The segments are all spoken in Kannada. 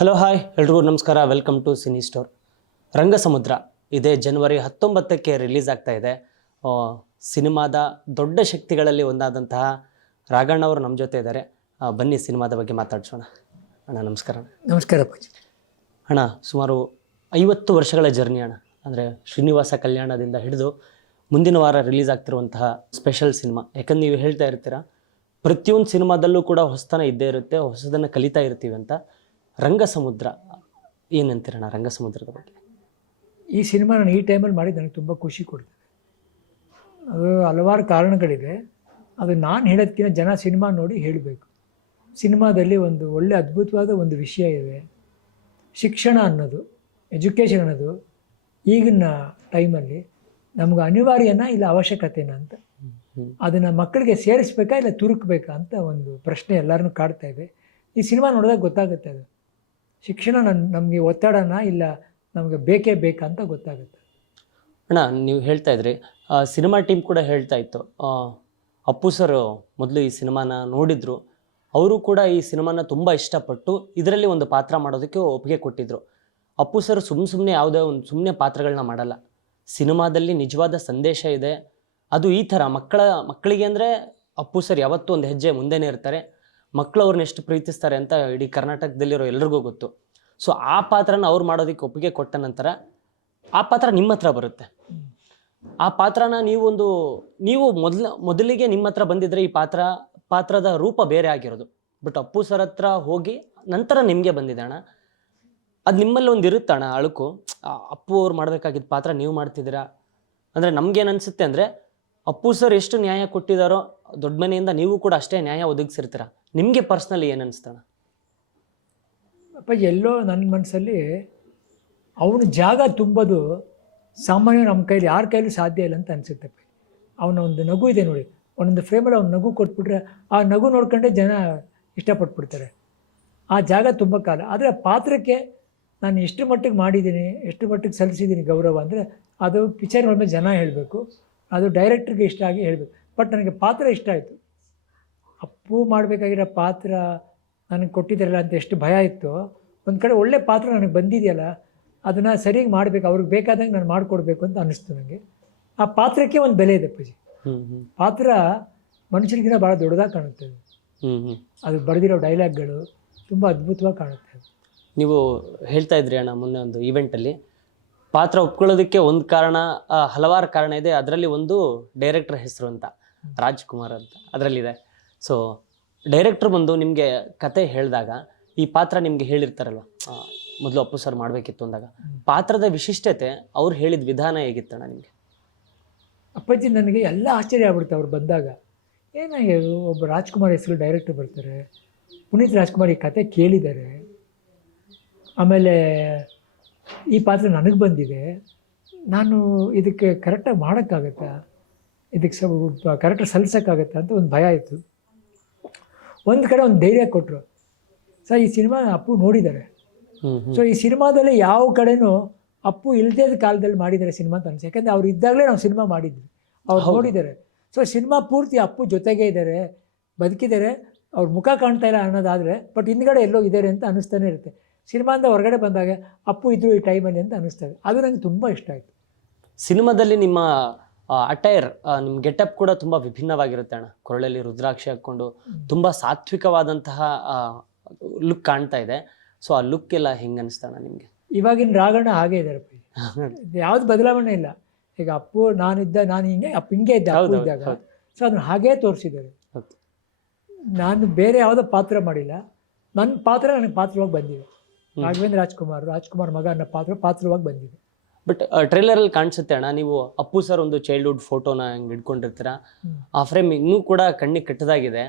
ಹಲೋ ಹಾಯ್ ಎಲ್ರಿಗೂ ನಮಸ್ಕಾರ. Welcome to cine store. Rangasamudra ಇದೇ ಜನವರಿ 19ಕ್ಕೆ ರಿಲೀಸ್ ಆಗ್ತಾ ಇದೆ. ಸಿನಿಮಾದ ದೊಡ್ಡ ಶಕ್ತಿಗಳಲ್ಲಿ ಒಂದಾದಂತಹ ರಾಘಣ್ಣ ಅವರು ನಮ್ಮ ಜೊತೆ ಇದ್ದಾರೆ. ಬನ್ನಿ ಸಿನಿಮಾದ ಬಗ್ಗೆ ಮಾತಾಡ್ಸೋಣ. ಅಣ್ಣ ನಮಸ್ಕಾರ. ನಮಸ್ಕಾರ ಅಪ್ಪಾಜಿ. ಅಣ್ಣ ಸುಮಾರು 50 ವರ್ಷಗಳ ಜರ್ನಿ ಅಣ್ಣ. ಅಂದರೆ ಶ್ರೀನಿವಾಸ ಕಲ್ಯಾಣದಿಂದ ಹಿಡಿದು ಮುಂದಿನ ವಾರ ರಿಲೀಸ್ ಆಗ್ತಿರುವಂತಹ ಸ್ಪೆಷಲ್ ಸಿನಿಮಾ. ಯಾಕಂದ್ರೆ ನೀವು ಹೇಳ್ತಾ ಇರ್ತೀರಾ ಪ್ರತಿಯೊಂದು ಸಿನಿಮಾದಲ್ಲೂ ಕೂಡ ಹೊಸತನ ಇದ್ದೇ ಇರುತ್ತೆ, ಹೊಸದನ್ನು ಕಲಿತಾ ಇರ್ತೀವಿ ಅಂತ. ರಂಗಸಮುದ್ರ ಏನಂತೀರಣ್ಣ ರಂಗಸಮುದ್ರದ ಬಗ್ಗೆ? ಈ ಸಿನಿಮಾ ನಾನು ಈ ಟೈಮಲ್ಲಿ ಮಾಡಿದ್ದು ನನಗೆ ತುಂಬ ಖುಷಿ ಕೊಡ್ತದೆ. ಅದು ಹಲವಾರು ಕಾರಣಗಳಿದೆ. ಅದು ನಾನು ಹೇಳೋದಕ್ಕಿಂತ ಜನ ಸಿನಿಮಾ ನೋಡಿ ಹೇಳಬೇಕು. ಸಿನಿಮಾದಲ್ಲಿ ಒಂದು ಒಳ್ಳೆ ಅದ್ಭುತವಾದ ಒಂದು ವಿಷಯ ಇದೆ. ಶಿಕ್ಷಣ ಅನ್ನೋದು, ಎಜುಕೇಷನ್ ಅನ್ನೋದು ಈಗಿನ ಟೈಮಲ್ಲಿ ನಮ್ಗೆ ಅನಿವಾರ್ಯನಾ ಇಲ್ಲ ಅವಶ್ಯಕತೆನಾ ಅಂತ, ಅದನ್ನು ಮಕ್ಕಳಿಗೆ ಸೇರಿಸ್ಬೇಕಾ ಇಲ್ಲ ತುರುಕಬೇಕಾ ಅಂತ ಒಂದು ಪ್ರಶ್ನೆ ಎಲ್ಲರನ್ನೂ ಕಾಡ್ತಾ ಇದೆ. ಈ ಸಿನಿಮಾ ನೋಡಿದಾಗ ಗೊತ್ತಾಗುತ್ತೆ ಅದು ಶಿಕ್ಷಣ ನಮಗೆ ಒತ್ತಡನ ಇಲ್ಲ ನಮಗೆ ಬೇಕೇ ಬೇಕಾ ಅಂತ ಗೊತ್ತಾಗುತ್ತೆ. ಅಣ್ಣ ನೀವು ಹೇಳ್ತಾ ಇದ್ರಿ, ಸಿನಿಮಾ ಟೀಮ್ ಕೂಡ ಹೇಳ್ತಾ ಇತ್ತು, ಅಪ್ಪು ಸರ್ ಮೊದಲು ಈ ಸಿನಿಮಾನ ನೋಡಿದ್ರು, ಅವರು ಕೂಡ ಈ ಸಿನಿಮಾನ ತುಂಬ ಇಷ್ಟಪಟ್ಟು ಇದರಲ್ಲಿ ಒಂದು ಪಾತ್ರ ಮಾಡೋದಕ್ಕೆ ಒಪ್ಪಿಗೆ ಕೊಟ್ಟಿದ್ರು. ಅಪ್ಪು ಸರ್ ಸುಮ್ಮನೆ ಯಾವುದೇ ಒಂದು ಸುಮ್ಮನೆ ಪಾತ್ರಗಳನ್ನ ಮಾಡಲ್ಲ. ಸಿನಿಮಾದಲ್ಲಿ ನಿಜವಾದ ಸಂದೇಶ ಇದೆ. ಅದು ಈ ಥರ ಮಕ್ಕಳಿಗೆ ಅಂದರೆ ಅಪ್ಪು ಸರ್ ಯಾವತ್ತೂ ಒಂದು ಹೆಜ್ಜೆ ಮುಂದೆನೇ ಇರ್ತಾರೆ. ಮಕ್ಕಳು ಅವ್ರನ್ನ ಎಷ್ಟು ಪ್ರೀತಿಸ್ತಾರೆ ಅಂತ ಇಡೀ ಕರ್ನಾಟಕದಲ್ಲಿರೋ ಎಲ್ರಿಗೂ ಗೊತ್ತು. ಸೊ ಆ ಪಾತ್ರನ ಅವ್ರು ಮಾಡೋದಕ್ಕೆ ಒಪ್ಪಿಗೆ ಕೊಟ್ಟ ನಂತರ ಆ ಪಾತ್ರ ನಿಮ್ಮ ಹತ್ರ ಬರುತ್ತೆ. ಆ ಪಾತ್ರನ ನೀವು ಮೊದಲಿಗೆ ನಿಮ್ಮ ಹತ್ರ ಬಂದಿದ್ರೆ ಈ ಪಾತ್ರದ ರೂಪ ಬೇರೆ ಆಗಿರೋದು. ಬಟ್ ಅಪ್ಪು ಸರ್ ಹತ್ರ ಹೋಗಿ ನಂತರ ನಿಮಗೆ ಬಂದಿದೆ ಅಣ್ಣ. ಅದು ನಿಮ್ಮಲ್ಲಿ ಒಂದು ಇರುತ್ತಣ್ಣ ಅಳುಕು, ಅಪ್ಪು ಅವ್ರು ಮಾಡಬೇಕಾಗಿದ್ದ ಪಾತ್ರ ನೀವು ಮಾಡ್ತಿದ್ದೀರಾ ಅಂದರೆ ನಮ್ಗೇನು ಅನಿಸುತ್ತೆ ಅಂದರೆ ಅಪ್ಪು ಸರ್ ಎಷ್ಟು ನ್ಯಾಯ ಕೊಟ್ಟಿದ್ದಾರೋ ದೊಡ್ಡ ಮನೆಯಿಂದ ನೀವು ಕೂಡ ಅಷ್ಟೇ ನ್ಯಾಯ ಒದಗಿಸಿರ್ತೀರ. ನಿಮಗೆ ಪರ್ಸ್ನಲಿ ಏನು ಅನಿಸ್ತಾಣ? ಅಪ್ಪ ಎಲ್ಲೋ ನನ್ನ ಮನಸ್ಸಲ್ಲಿ ಅವನ ಜಾಗ ತುಂಬೋದು ಸಾಮಾನ್ಯ ನಮ್ಮ ಕೈಲಿ ಯಾರ ಕೈಲೂ ಸಾಧ್ಯ ಇಲ್ಲ ಅಂತ ಅನಿಸುತ್ತಪ್ಪ. ಅವನ ಒಂದು ನಗು ಇದೆ ನೋಡಿ, ಒಂದೊಂದು ಫ್ರೇಮಲ್ಲಿ ಅವ್ನ ನಗು ಕೊಟ್ಬಿಟ್ರೆ ಆ ನಗು ನೋಡ್ಕೊಂಡೆ ಜನ ಇಷ್ಟಪಟ್ಬಿಡ್ತಾರೆ. ಆ ಜಾಗ ತುಂಬ ಕಾಲ. ಆದರೆ ಆ ಪಾತ್ರಕ್ಕೆ ನಾನು ಎಷ್ಟು ಮಟ್ಟಿಗೆ ಮಾಡಿದ್ದೀನಿ, ಎಷ್ಟು ಮಟ್ಟಿಗೆ ಸಲ್ಲಿಸಿದ್ದೀನಿ ಗೌರವ ಅಂದರೆ ಅದು ಪಿಕ್ಚರ್ ನೋಡಿದ್ರೆ ಜನ ಹೇಳಬೇಕು, ಅದು ಡೈರೆಕ್ಟ್ರಿಗೆ ಇಷ್ಟ ಆಗಿ ಹೇಳಬೇಕು. ಬಟ್ ನನಗೆ ಪಾತ್ರ ಇಷ್ಟ ಆಯಿತು. ಅಪ್ಪು ಮಾಡಬೇಕಾಗಿರೋ ಪಾತ್ರ ನನಗೆ ಕೊಟ್ಟಿದ್ದಾರಲ್ಲ ಅಂತ ಎಷ್ಟು ಭಯ ಇತ್ತು. ಒಂದು ಕಡೆ ಒಳ್ಳೆ ಪಾತ್ರ ನನಗೆ ಬಂದಿದೆಯಲ್ಲ, ಅದನ್ನು ಸರಿಯಾಗಿ ಮಾಡಬೇಕು, ಅವ್ರಿಗೆ ಬೇಕಾದಂಗೆ ನಾನು ಮಾಡಿಕೊಡ್ಬೇಕು ಅಂತ ಅನ್ನಿಸ್ತು ನನಗೆ. ಆ ಪಾತ್ರಕ್ಕೆ ಒಂದು ಬೆಲೆ ಇದೆ ಅಪ್ಪಾಜಿ. ಪಾತ್ರ ಮನುಷ್ಯರಿಗಿಂತ ಭಾಳ ದೊಡ್ಡದಾಗಿ ಕಾಣುತ್ತೆ. ಅದು ಬರೆದಿರೋ ಡೈಲಾಗ್ಗಳು ತುಂಬ ಅದ್ಭುತವಾಗಿ ಕಾಣುತ್ತೆ. ನೀವು ಹೇಳ್ತಾ ಇದ್ರಿ ಅಣ್ಣ ಮೊನ್ನೆ ಒಂದು ಈವೆಂಟಲ್ಲಿ ಪಾತ್ರ ಒಪ್ಕೊಳ್ಳೋದಕ್ಕೆ ಒಂದು ಕಾರಣ, ಹಲವಾರು ಕಾರಣ ಇದೆ. ಅದರಲ್ಲಿ ಒಂದು ಡೈರೆಕ್ಟರ್ ಹೆಸರು ಅಂತ, ರಾಜ್ಕುಮಾರ್ ಅಂತ ಅದರಲ್ಲಿದೆ. ಸೊ ಡೈರೆಕ್ಟ್ರ್ ಬಂದು ನಿಮಗೆ ಕತೆ ಹೇಳಿದಾಗ ಈ ಪಾತ್ರ ನಿಮಗೆ ಹೇಳಿರ್ತಾರಲ್ವ, ಮೊದಲು ಅಪ್ಪು ಸರ್ ಮಾಡಬೇಕಿತ್ತು ಅಂದಾಗ ಪಾತ್ರದ ವಿಶಿಷ್ಟತೆ ಅವ್ರು ಹೇಳಿದ ವಿಧಾನ ಹೇಗಿತ್ತಣ್ಣ ನಿಮಗೆ? ಅಪ್ಪಾಜಿ ನನಗೆ ಎಲ್ಲ ಆಶ್ಚರ್ಯ ಆಗ್ಬಿಡುತ್ತೆ ಅವ್ರು ಬಂದಾಗ. ಏನಾಗ್ಯದು, ಒಬ್ಬ ರಾಜ್ಕುಮಾರ್ ಹೆಸರು ಡೈರೆಕ್ಟರ್ ಬರ್ತಾರೆ, ಪುನೀತ್ ರಾಜ್ಕುಮಾರ್ ಈ ಕತೆ ಕೇಳಿದ್ದಾರೆ, ಆಮೇಲೆ ಈ ಪಾತ್ರ ನನಗೆ ಬಂದಿದೆ, ನಾನು ಇದಕ್ಕೆ ಕರೆಕ್ಟಾಗಿ ಮಾಡೋಕ್ಕಾಗತ್ತಾ, ಇದಕ್ಕೆ ಕರೆಕ್ಟಾಗಿ ಸಲ್ಲಿಸೋಕ್ಕಾಗತ್ತಾ ಅಂತ ಒಂದು ಭಯ ಇತ್ತು. ಒಂದು ಕಡೆ ಒಂದು ಧೈರ್ಯ ಕೊಟ್ಟರು. ಸರ್ ಈ ಸಿನಿಮಾ ಅಪ್ಪು ನೋಡಿದ್ದಾರೆ, ಸೊ ಈ ಸಿನಿಮಾದಲ್ಲಿ ಯಾವ ಕಡೆನೂ ಅಪ್ಪು ಇಲ್ಲದೇ ಕಾಲದಲ್ಲಿ ಮಾಡಿದ್ದಾರೆ ಸಿನಿಮಾ ಅಂತ ಅನಿಸಿ. ಯಾಕಂದರೆ ಅವ್ರು ಇದ್ದಾಗಲೇ ನಾವು ಸಿನಿಮಾ ಮಾಡಿದ್ವಿ, ಅವ್ರು ನೋಡಿದ್ದಾರೆ. ಸೊ ಸಿನಿಮಾ ಪೂರ್ತಿ ಅಪ್ಪು ಜೊತೆಗೇ ಇದ್ದಾರೆ, ಬದುಕಿದ್ದಾರೆ, ಅವ್ರ ಮುಖ ಕಾಣ್ತಾ ಇಲ್ಲ ಅನ್ನೋದಾದರೆ ಬಟ್ ಹಿಂದ್ಗಡೆ ಎಲ್ಲೋ ಇದ್ದಾರೆ ಅಂತ ಅನ್ನಿಸ್ತಾನೆ ಇರುತ್ತೆ. ಸಿನಿಮಾದಿಂದ ಹೊರಗಡೆ ಬಂದಾಗ ಅಪ್ಪು ಇದ್ರು ಈ ಟೈಮಲ್ಲಿ ಅಂತ ಅನ್ನಿಸ್ತದೆ. ಅದು ನನಗೆ ತುಂಬ ಇಷ್ಟ ಆಯಿತು. ಸಿನಿಮಾದಲ್ಲಿ ನಿಮ್ಮ ಅಟೈರ್, ನಿಮ್ಮ ಗೆಟಪ್ ಕೂಡ ತುಂಬ ವಿಭಿನ್ನವಾಗಿರುತ್ತೆ ಅಣ್ಣ. ಕೊರಳಲ್ಲಿ ರುದ್ರಾಕ್ಷಿ ಹಾಕ್ಕೊಂಡು ತುಂಬ ಸಾತ್ವಿಕವಾದಂತಹ ಲುಕ್ ಕಾಣ್ತಾ ಇದೆ. ಸೊ ಆ ಲುಕ್ ಎಲ್ಲ ಹೆಂಗೆ ಅನಿಸ್ತಾಣ ನಿಮಗೆ? ಇವಾಗಿನ ರಾಘಣ್ಣ ಹಾಗೇ ಇದ್ದಾರೆ, ಯಾವ್ದು ಬದಲಾವಣೆ ಇಲ್ಲ. ಈಗ ಅಪ್ಪು ನಾನು ಹಿಂಗೆ ಅಪ್ಪು ಹಿಂಗೆ ಇದ್ದೆ ಅಪ್ಪು ಇದ್ದಾಗ. ಸೊ ಅದನ್ನು ಹಾಗೇ ತೋರಿಸಿದ್ದಾರೆ. ನಾನು ಬೇರೆ ಯಾವುದೋ ಪಾತ್ರ ಮಾಡಿಲ್ಲ, ನನ್ನ ಪಾತ್ರ ನನಗೆ ಪಾತ್ರವಾಗಿ ಬಂದಿದೆ. ರಾಘವೇಂದ್ರ ರಾಜ್ಕುಮಾರ್ ಮಗ ಅನ್ನೋ ಪಾತ್ರವಾಗಿ ಬಂದಿದೆ. ಬಟ್ ಟ್ರೈಲರಲ್ಲಿ ಕಾಣಿಸುತ್ತೆ ಅಣ್ಣ, ನೀವು ಅಪ್ಪು ಸರ್ ಒಂದು ಚೈಲ್ಡ್ಹುಡ್ ಫೋಟೋನ ಹಿಂಗೆ ಇಟ್ಕೊಂಡಿರ್ತೀರ. ಆ ಫ್ರೇಮ್ ಇನ್ನೂ ಕೂಡ ಕಣ್ಣಿಗೆ ಕೆಟ್ಟದಾಗಿದೆ.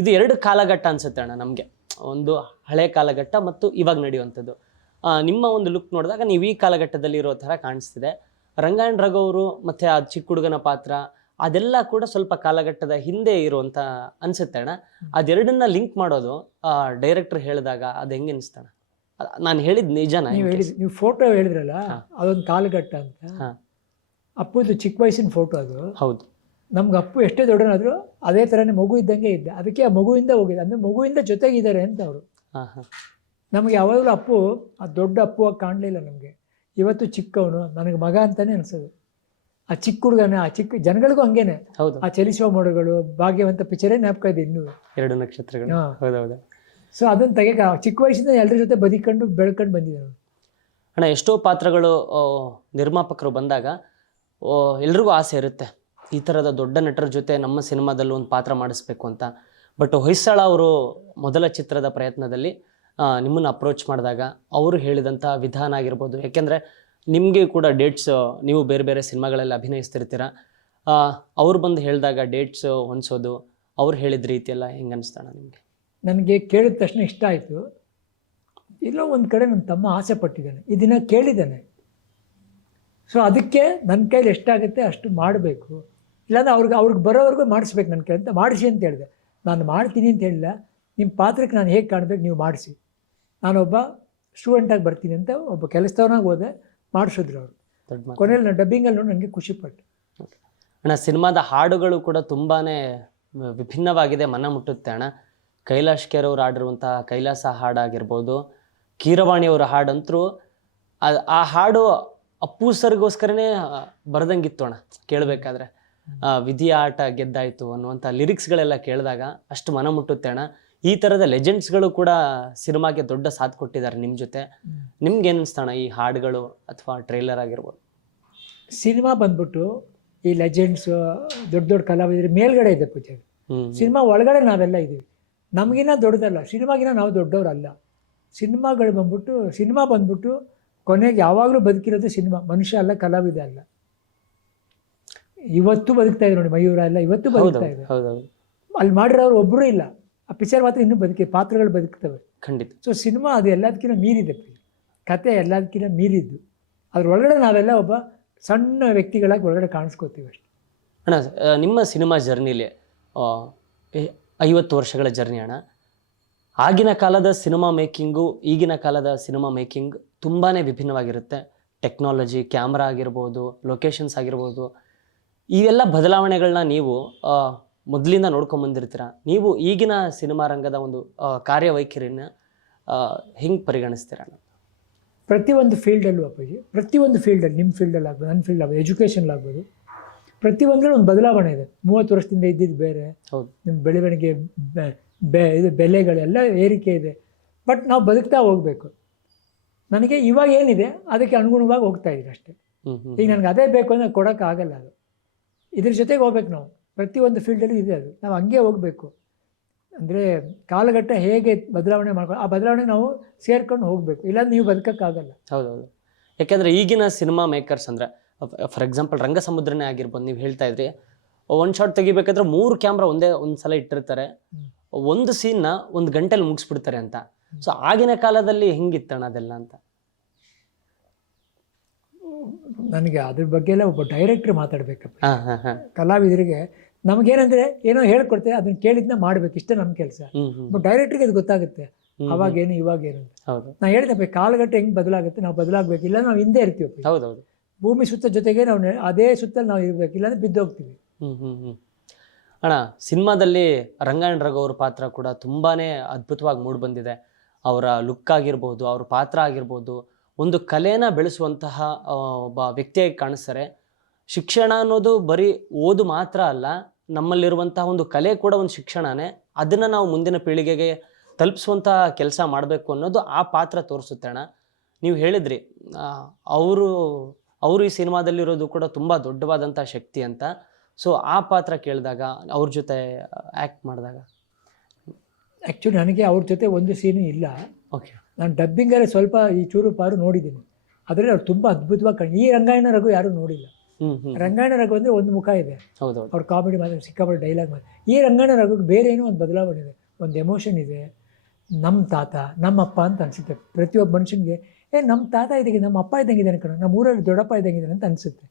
ಇದು 2 ಕಾಲಘಟ್ಟ ಅನ್ಸುತ್ತೆ ಅಣ್ಣ ನಮಗೆ, ಒಂದು ಹಳೆ ಕಾಲಘಟ್ಟ ಮತ್ತು ಇವಾಗ ನಡೆಯುವಂಥದ್ದು. ನಿಮ್ಮ ಒಂದು ಲುಕ್ ನೋಡಿದಾಗ ನೀವು ಈ ಕಾಲಘಟ್ಟದಲ್ಲಿ ಇರೋ ಥರ ಕಾಣಿಸ್ತಿದೆ. ರಂಗಾಯಣ್ ರಘು ಅವರು ಮತ್ತು ಆ ಚಿಕ್ಕ ಹುಡುಗನ ಪಾತ್ರ ಅದೆಲ್ಲ ಕೂಡ ಸ್ವಲ್ಪ ಕಾಲಘಟ್ಟದ ಹಿಂದೆ ಇರುವಂಥ ಅನ್ಸುತ್ತೆ ಅಣ್ಣ. ಅದೆರಡನ್ನ ಲಿಂಕ್ ಮಾಡೋದು ಡೈರೆಕ್ಟರ್ ಹೇಳಿದಾಗ ಅದು ಹೆಂಗೆ ಅನಿಸ್ತಾಣ? ನಾನು ಹೇಳಿದ್ದು ನಿಜನ? ನೀವು ಫೋಟೋ ಹೇಳಿದ್ರಲ್ಲ, ಅದೊಂದು ಕಾಲಘಟ್ಟ ಅಂತ. ಅಪ್ಪುದು ಚಿಕ್ಕ ವಯಸ್ಸಿನ ಫೋಟೋ ಅದು. ಹೌದು. ನಮ್ಗೆ ಅಪ್ಪು ಎಷ್ಟೇ ದೊಡ್ಡನಾದರೂ ಅದೇ ಥರನೇ ಮಗು ಇದ್ದಂಗೆ ಇದ್ದ. ಅದಕ್ಕೆ ಆ ಮಗುವಿಂದ ಹೋಗಿದೆ, ಅಂದರೆ ಮಗುವಿಂದ ಜೊತೆಗಿದ್ದಾರೆ ಅಂತ ಅವರು. ಹಾಂ ಹಾಂ ನಮಗೆ ಯಾವಾಗಲೂ ಅಪ್ಪು ಆ ದೊಡ್ಡ ಅಪ್ಪು ಆಗಿ ಕಾಣಲಿಲ್ಲ ನಮಗೆ. ಇವತ್ತು ಚಿಕ್ಕವನು ನನಗೆ ಮಗ ಅಂತಲೇ ಅನಿಸೋದು. ಆ ಚಿಕ್ಕ ಹುಡುಗನ ಆ ಚಿಕ್ಕ ಜನಗಳಿಗೂ ಹಂಗೇನೆ. ಹೌದು, ಆ ಚಲಿಸುವ ಮೋಡಗಳು, ಭಾಗ್ಯವಂತ ಪಿಕ್ಚರೇ ಜ್ಞಾಪಕ ಇದೆ ಇನ್ನೂ. 2 ನಕ್ಷತ್ರಗಳು. ಹಾಂ. ಹೌದೌದು ಸೊ ಅದನ್ನು ತೆಗಿಯಕ್ಕೆ ಚಿಕ್ಕ ವಯಸ್ಸಿಂದ ಎಲ್ಲರ ಜೊತೆ ಬದುಕೊಂಡು ಬೆಳ್ಕೊಂಡು ಬಂದಿದ್ದೆ ನಾನು. ಅಣ್ಣ, ಎಷ್ಟೋ ಪಾತ್ರಗಳು ನಿರ್ಮಾಪಕರು ಬಂದಾಗ ಎಲ್ರಿಗೂ ಆಸೆ ಇರುತ್ತೆ ಈ ಥರದ ದೊಡ್ಡ ನಟರ ಜೊತೆ ನಮ್ಮ ಸಿನಿಮಾದಲ್ಲೂ ಒಂದು ಪಾತ್ರ ಮಾಡಿಸ್ಬೇಕು ಅಂತ. ಬಟ್ ಹೊಯ್ಸಳ ಅವರು ಮೊದಲ ಚಿತ್ರದ ಪ್ರಯತ್ನದಲ್ಲಿ ನಿಮ್ಮನ್ನು ಅಪ್ರೋಚ್ ಮಾಡಿದಾಗ ಅವರು ಹೇಳಿದಂಥ ವಿಧಾನ ಆಗಿರ್ಬೋದು, ಯಾಕೆಂದರೆ ನಿಮಗೆ ಕೂಡ ಡೇಟ್ಸ್ ನೀವು ಬೇರೆ ಬೇರೆ ಸಿನಿಮಾಗಳಲ್ಲಿ ಅಭಿನಯಿಸ್ತಿರ್ತೀರ, ಅವ್ರು ಬಂದು ಹೇಳಿದಾಗ ಡೇಟ್ಸ್ ಹೊಂದಿಸೋದು, ಅವ್ರು ಹೇಳಿದ ರೀತಿಯೆಲ್ಲ ಹೆಂಗೆ ಅನಿಸ್ತಾಣ ನಿಮಗೆ? ನನಗೆ ಕೇಳಿದ ತಕ್ಷಣ ಇಷ್ಟ ಆಯಿತು. ಎಲ್ಲೋ ಒಂದು ಕಡೆ ನನ್ನ ತಮ್ಮ ಆಸೆ ಪಟ್ಟಿದ್ದಾನೆ, ಇದನ್ನು ಕೇಳಿದ್ದಾನೆ. ಸೊ ಅದಕ್ಕೆ ನನ್ನ ಕೈಲಿ ಎಷ್ಟಾಗುತ್ತೆ ಅಷ್ಟು ಮಾಡಬೇಕು, ಇಲ್ಲಾಂದ್ರೆ ಅವ್ರಿಗೆ ಬರೋವರೆಗೂ ಮಾಡಿಸ್ಬೇಕು ನನ್ನ ಕೈ ಅಂತ. ಮಾಡಿಸಿ ಅಂತ ಹೇಳಿದೆ. ನಾನು ಮಾಡ್ತೀನಿ ಅಂತ ಹೇಳಿಲ್ಲ, ನಿಮ್ಮ ಪಾತ್ರಕ್ಕೆ ನಾನು ಹೇಗೆ ಕಾಣಬೇಕು ನೀವು ಮಾಡಿಸಿ, ನಾನೊಬ್ಬ ಸ್ಟೂಡೆಂಟಾಗಿ ಬರ್ತೀನಿ ಅಂತ ಒಬ್ಬ ಕೆಲಸದವನಾಗಿ ಹೋದೆ, ಮಾಡಿಸಿದ್ರು ಅವರು. ಕೊನೆಯಲ್ಲಿ ನಾನು ಡಬ್ಬಿಂಗಲ್ಲಿ ನೋಡಿ ನನಗೆ ಖುಷಿಪಟ್ಟೆ. ಅಣ್ಣ, ಸಿನಿಮಾದ ಹಾಡುಗಳು ಕೂಡ ತುಂಬಾ ವಿಭಿನ್ನವಾಗಿದೆ, ಮನ ಮುಟ್ಟುತ್ತೆ ಅಣ್ಣ. ಕೈಲಾಶ್ ಖೇರ್ ಅವರು ಹಾಡಿರುವಂಥ ಕೈಲಾಸ ಹಾಡಾಗಿರ್ಬೋದು, ಕೀರವಾಣಿಯವರ ಹಾಡಂತರೂ ಆ ಹಾಡು ಅಪ್ಪು ಸರ್ಗೋಸ್ಕರನೇ ಬರ್ದಂಗಿತ್ತು ಅಣ್ಣ ಕೇಳಬೇಕಾದ್ರೆ. ವಿಧಿಯ ಆಟ ಗೆದ್ದಾಯಿತು ಅನ್ನುವಂಥ ಲಿರಿಕ್ಸ್ಗಳೆಲ್ಲ ಕೇಳಿದಾಗ ಅಷ್ಟು ಮನ ಮುಟ್ಟುತ್ತೆ ಅಣ್ಣ. ಈ ಥರದ ಲೆಜೆಂಡ್ಸ್ಗಳು ಕೂಡ ಸಿನಿಮಾಗೆ ದೊಡ್ಡ ಸಾಥ್ ಕೊಟ್ಟಿದ್ದಾರೆ ನಿಮ್ಮ ಜೊತೆ. ನಿಮ್ಗೆ ಏನು ಅನಿಸ್ತಾಣ ಈ ಹಾಡುಗಳು ಅಥವಾ ಟ್ರೈಲರ್ ಆಗಿರ್ಬೋದು? ಸಿನಿಮಾ ಬಂದ್ಬಿಟ್ಟು ಈ ಲೆಜೆಂಡ್ಸು ದೊಡ್ಡ ದೊಡ್ಡ ಕಲಾವಿದರು ಮೇಲ್ಗಡೆ ಇದೆ ಪೂಜೆ. ಸಿನಿಮಾ ಒಳಗಡೆ ನಾವೆಲ್ಲ ಇದ್ದೀವಿ. ನಮಗಿನ್ನ ದೊಡ್ಡದಲ್ಲ, ಸಿನಿಮಾಗಿನ ನಾವು ದೊಡ್ಡವರಲ್ಲ. ಸಿನಿಮಾ ಬಂದ್ಬಿಟ್ಟು ಕೊನೆಗೆ ಯಾವಾಗಲೂ ಬದುಕಿರೋದು ಸಿನಿಮಾ, ಮನುಷ್ಯ ಅಲ್ಲ, ಕಲಾವಿದ ಅಲ್ಲ. ಇವತ್ತು ಬದುಕ್ತಾ ಇದೆ ನೋಡಿ, ಮಯೂರ ಎಲ್ಲ ಇವತ್ತು ಬದುಕ್ತಾ ಇದೆ. ಅಲ್ಲಿ ಮಾಡಿರೋರು ಒಬ್ಬರು ಇಲ್ಲ. ಆ ಪಿಕ್ಚರ್ ಮಾತ್ರ ಇನ್ನೂ ಪಾತ್ರಗಳು ಬದುಕ್ತವೆ ಖಂಡಿತ. ಸೊ ಸಿನಿಮಾ ಅದು ಎಲ್ಲದಕ್ಕಿಂತ ಮೀರಿದೆ, ಕತೆ ಎಲ್ಲದಕ್ಕಿಂತ ಮೀರಿದ್ದು. ಅದ್ರೊಳಗಡೆ ನಾವೆಲ್ಲ ಒಬ್ಬ ಸಣ್ಣ ವ್ಯಕ್ತಿಗಳಾಗಿ ಒಳಗಡೆ ಕಾಣಿಸ್ಕೋತೀವಿ ಅಷ್ಟೆ. ಅಣ್ಣ, ನಿಮ್ಮ ಸಿನಿಮಾ ಜರ್ನಿಲಿ 50 ವರ್ಷಗಳ ಜರ್ನಿ ಅಣ್ಣ. ಆಗಿನ ಕಾಲದ ಸಿನಿಮಾ ಮೇಕಿಂಗು ಈಗಿನ ಕಾಲದ ಸಿನಿಮಾ ಮೇಕಿಂಗ್ ತುಂಬಾ ವಿಭಿನ್ನವಾಗಿರುತ್ತೆ. ಟೆಕ್ನಾಲಜಿ, ಕ್ಯಾಮ್ರಾ ಆಗಿರ್ಬೋದು, ಲೊಕೇಶನ್ಸ್ ಆಗಿರ್ಬೋದು, ಇವೆಲ್ಲ ಬದಲಾವಣೆಗಳನ್ನ ನೀವು ಮೊದಲಿಂದ ನೋಡ್ಕೊಂಬಂದಿರ್ತೀರ. ನೀವು ಈಗಿನ ಸಿನಿಮಾ ರಂಗದ ಒಂದು ಕಾರ್ಯವೈಖರಿನ ಹೆಂಗೆ ಪರಿಗಣಿಸ್ತೀರ? ಪ್ರತಿಯೊಂದು ಫೀಲ್ಡಲ್ಲೂ ಅಪ್ಪಾಜಿ, ಪ್ರತಿಯೊಂದು ಫೀಲ್ಡಲ್ಲಿ, ನಿಮ್ಮ ಫೀಲ್ಡಲ್ಲಿ ಆಗ್ಬೋದು, ನನ್ನ ಫೀಲ್ಡ್ ಆಗ್ಬೋದು, ಎಜುಕೇಷನ್ ಆಗ್ಬೋದು, ಪ್ರತಿಯೊಂದರಲ್ಲಿ ಒಂದು ಬದಲಾವಣೆ ಇದೆ. 30 ವರ್ಷದಿಂದ ಇದ್ದಿದ್ದು ಬೇರೆ, ನಿಮ್ಮ ಬೆಳವಣಿಗೆ ಇದು ಬೆಲೆಗಳೆಲ್ಲ ಏರಿಕೆ ಇದೆ. ಬಟ್ ನಾವು ಬದುಕ್ತಾ ಹೋಗಬೇಕು. ನನಗೆ ಇವಾಗ ಏನಿದೆ ಅದಕ್ಕೆ ಅನುಗುಣವಾಗಿ ಹೋಗ್ತಾ ಇದ್ದೀನಿ ಅಷ್ಟೇ. ಈಗ ನನಗೆ ಅದೇ ಬೇಕು ಅಂದರೆ ಕೊಡೋಕ್ಕಾಗಲ್ಲ. ಅದು ಇದ್ರ ಜೊತೆಗೆ ಹೋಗ್ಬೇಕು ನಾವು. ಪ್ರತಿಯೊಂದು ಫೀಲ್ಡಲ್ಲೂ ಇದೆ ಅದು, ನಾವು ಹಂಗೆ ಹೋಗಬೇಕು. ಅಂದರೆ ಕಾಲಘಟ್ಟ ಹೇಗೆ ಬದಲಾವಣೆ ಮಾಡ್ಕೊಂಡು ಆ ಬದಲಾವಣೆ ನಾವು ಸೇರ್ಕೊಂಡು ಹೋಗಬೇಕು, ಇಲ್ಲಾಂದ್ರೆ ನೀವು ಬದುಕೋಕ್ಕಾಗಲ್ಲ. ಹೌದೌದು. ಯಾಕೆಂದರೆ ಈಗಿನ ಸಿನಿಮಾ ಮೇಕರ್ಸ್ ಅಂದರೆ ಫಾರ್ ಎಕ್ಸಾಂಪಲ್ ರಂಗಸಮುದ್ರನೇ ಆಗಿರ್ಬೋದು, ನೀವು ಹೇಳ್ತಾ ಇದ್ರಿ ಒಂದು ಶಾಟ್ ತೆಗಿಬೇಕಾದ್ರೆ 3 ಕ್ಯಾಮ್ರಾ ಒಂದು ಸಲ ಇಟ್ಟಿರ್ತಾರೆ, ಒಂದು ಸೀನ್ನ 1 ಗಂಟೆಲಿ ಮುಗಿಸ್ಬಿಡ್ತಾರೆ ಅಂತ. ಸೊ ಆಗಿನ ಕಾಲದಲ್ಲಿ ಹೆಂಗಿತ್ತಣ್ಣ ಅದೆಲ್ಲ ಅಂತ? ನನಗೆ ಅದ್ರ ಬಗ್ಗೆ ಎಲ್ಲ ಒಬ್ಬ ಡೈರೆಕ್ಟ್ರ್ ಮಾತಾಡ್ಬೇಕಪ್ಪ. ಕಲಾವಿದರಿಗೆ ನಮಗೇನಂದರೆ ಏನೋ ಹೇಳ್ಕೊಡ್ತಾರೆ, ಅದನ್ನ ಕೇಳಿದ್ನ ಮಾಡ್ಬೇಕು, ಇಷ್ಟೇ ನಮ್ಮ ಕೆಲಸ. ಬಟ್ ಡೈರೆಕ್ಟ್ರಿಗೆ ಅದು ಗೊತ್ತಾಗುತ್ತೆ ಅವಾಗೇನು ಇವಾಗೇನು ಅಂತ. ನಾನು ಹೇಳಿದಪ್ಪ, ಕಾಲಘಟ್ಟ ಹೆಂಗೆ ಬದಲಾಗುತ್ತೆ, ನಾವು ಬದಲಾಗಬೇಕು, ಇಲ್ಲ ನಾವು ಹಿಂದೆ ಇರ್ತೀವಿ. ಹೌದೌದು. ಭೂಮಿ ಸುತ್ತ ಜೊತೆಗೆ ನಾವು ಅದೇ ಸುತ್ತಲ್ಲಿ ನಾವು ಇರಬೇಕು, ಇಲ್ಲಾಂದ್ರೆ ಬಿದ್ದೋಗ್ತೀವಿ. ಅಣ್ಣ, ಸಿನಿಮಾದಲ್ಲಿ ರಂಗಾಯಣ ರಘು ಅವ್ರ ಪಾತ್ರ ಕೂಡ ತುಂಬಾ ಅದ್ಭುತವಾಗಿ ಮೂಡಿ ಬಂದಿದೆ. ಅವರ ಲುಕ್ ಆಗಿರ್ಬೋದು, ಅವ್ರ ಪಾತ್ರ ಆಗಿರ್ಬೋದು, ಒಂದು ಕಲೆನ ಬೆಳೆಸುವಂತಹ ಒಬ್ಬ ವ್ಯಕ್ತಿಯಾಗಿ ಕಾಣಿಸ್ತಾರೆ. ಶಿಕ್ಷಣ ಅನ್ನೋದು ಬರೀ ಓದು ಮಾತ್ರ ಅಲ್ಲ, ನಮ್ಮಲ್ಲಿರುವಂತಹ ಒಂದು ಕಲೆ ಕೂಡ ಒಂದು ಶಿಕ್ಷಣನೇ. ಅದನ್ನು ನಾವು ಮುಂದಿನ ಪೀಳಿಗೆಗೆ ತಲುಪಿಸುವಂತಹ ಕೆಲಸ ಮಾಡಬೇಕು ಅನ್ನೋದು ಆ ಪಾತ್ರ ತೋರಿಸುತ್ತೆ ಅಣ್ಣ. ನೀವು ಹೇಳಿದ್ರಿ ಅವರು ಈ ಸಿನಿಮಾದಲ್ಲಿರೋದು ಕೂಡ ತುಂಬ ದೊಡ್ಡವಾದಂಥ ಶಕ್ತಿ ಅಂತ. ಸೊ ಆ ಪಾತ್ರ ಕೇಳಿದಾಗ, ಅವ್ರ ಜೊತೆ ಆ್ಯಕ್ಟ್ ಮಾಡಿದಾಗ, ಆ್ಯಕ್ಚುಲಿ ನನಗೆ ಅವ್ರ ಜೊತೆ ಒಂದು ಸೀನು ಇಲ್ಲ. ಓಕೆ. ನಾನು ಡಬ್ಬಿಂಗಲ್ಲಿ ಸ್ವಲ್ಪ ಈ ಚೂರು ಪಾರು ನೋಡಿದ್ದೀನಿ. ಅದರಲ್ಲಿ ಅವ್ರು ತುಂಬ ಅದ್ಭುತವಾಗಿ ಈ ರಂಗಾಯಣ ರಘು ಯಾರೂ ನೋಡಿಲ್ಲ. ರಂಗಾಯಣ ರಘು ಅಂದರೆ ಒಂದು ಮುಖ ಇದೆ, ಹೌದು, ಅವ್ರ ಕಾಮಿಡಿ ಮಾತ್ರ ಸಿಕ್ಕಾಪಟ್ಟೆ ಡೈಲಾಗ್ ಮಾಡಿ. ಈ ರಂಗಾಯಣ ರಘುಗೆ ಬೇರೆ ಏನೋ ಒಂದು ಬದಲಾವಣೆ ಇದೆ, ಒಂದು ಎಮೋಷನ್ ಇದೆ. ನಮ್ಮ ತಾತ, ನಮ್ಮಪ್ಪ ಅಂತ ಅನಿಸುತ್ತೆ ಪ್ರತಿಯೊಬ್ಬ ಮನುಷ್ಯನಿಗೆ. ನಮ್ಮ ತಾತ ಇದ್ದಂಗೆ, ನಮ್ಮ ಅಪ್ಪ ಇದ್ದಂಗಿದ್ದಾನೆ ಕಣ, ನಮ್ಮ ಊರಲ್ಲಿ ದೊಡ್ಡಪ್ಪ ಇದ್ದಂಗಿದ್ದಾನೆ ಅಂತ ಅನಿಸುತ್ತೆ.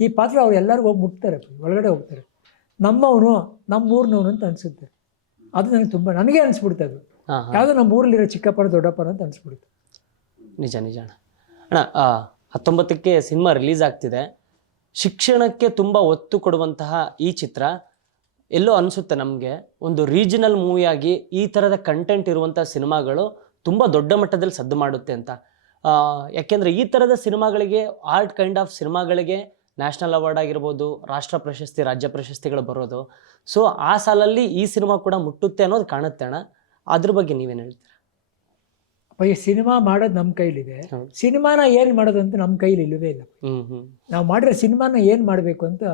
ಈ ಪಾತ್ರ ಅವ್ರು ಎಲ್ಲರಿಗೂ ಹೋಗಿ ಮುಟ್ತಾರೆ, ಒಳಗಡೆ ಹೋಗ್ತಾರೆ. ನಮ್ಮವನು, ನಮ್ಮ ಊರಿನವನು ಅಂತ ಅನಿಸುತ್ತೆ. ಅದು ನನಗೆ ತುಂಬ, ನನಗೆ ಅನಿಸ್ಬಿಡುತ್ತೆ ಅದು. ಯಾವುದೋ ನಮ್ಮ ಊರಲ್ಲಿರೋ ಚಿಕ್ಕಪ್ಪನ ದೊಡ್ಡಪ್ಪನ ಅಂತ ಅನಿಸ್ಬಿಡುತ್ತೆ. ನಿಜ ನಿಜ ಅಣ್ಣ. ಅಣ್ಣ, 19ಕ್ಕೆ ಸಿನಿಮಾ ರಿಲೀಸ್ ಆಗ್ತಿದೆ. ಶಿಕ್ಷಣಕ್ಕೆ ತುಂಬ ಒತ್ತು ಕೊಡುವಂತಹ ಈ ಚಿತ್ರ ಎಲ್ಲೋ ಅನಿಸುತ್ತೆ ನಮಗೆ, ಒಂದು ರೀಜನಲ್ ಮೂವಿಯಾಗಿ ಈ ಥರದ ಕಂಟೆಂಟ್ ಇರುವಂಥ ಸಿನಿಮಾಗಳು ತುಂಬ ದೊಡ್ಡ ಮಟ್ಟದಲ್ಲಿ ಸದ್ದು ಮಾಡುತ್ತೆ ಅಂತ. ಯಾಕೆಂದರೆ ಈ ಥರದ ಸಿನಿಮಾಗಳಿಗೆ, ಆರ್ಟ್ ಕೈಂಡ್ ಆಫ್ ಸಿನಿಮಾಗಳಿಗೆ ನ್ಯಾಷನಲ್ ಅವಾರ್ಡ್ ಆಗಿರ್ಬೋದು, ರಾಷ್ಟ್ರ ಪ್ರಶಸ್ತಿ, ರಾಜ್ಯ ಪ್ರಶಸ್ತಿಗಳು ಬರೋದು. ಸೊ ಆ ಸಾಲಲ್ಲಿ ಈ ಸಿನಿಮಾ ಕೂಡ ಮುಟ್ಟುತ್ತೆ ಅನ್ನೋದು ಕಾಣುತ್ತೆ ಅಣ್ಣ. ಅದ್ರ ಬಗ್ಗೆ ನೀವೇನು ಹೇಳ್ತೀರಾ? ಅಪ್ಪ, ಈ ಸಿನಿಮಾ ಮಾಡೋದು ನಮ್ಮ ಕೈಲಿದೆ. ಹೌದು. ಸಿನಿಮಾನ ಏನು ಮಾಡೋದು ಅಂತ ನಮ್ಮ ಕೈಲಿ ಇಲ್ಲವೇ ಇಲ್ಲ. ನಾವು ಮಾಡಿರೋ ಸಿನಿಮಾನ ಏನು ಮಾಡಬೇಕು ಅಂತ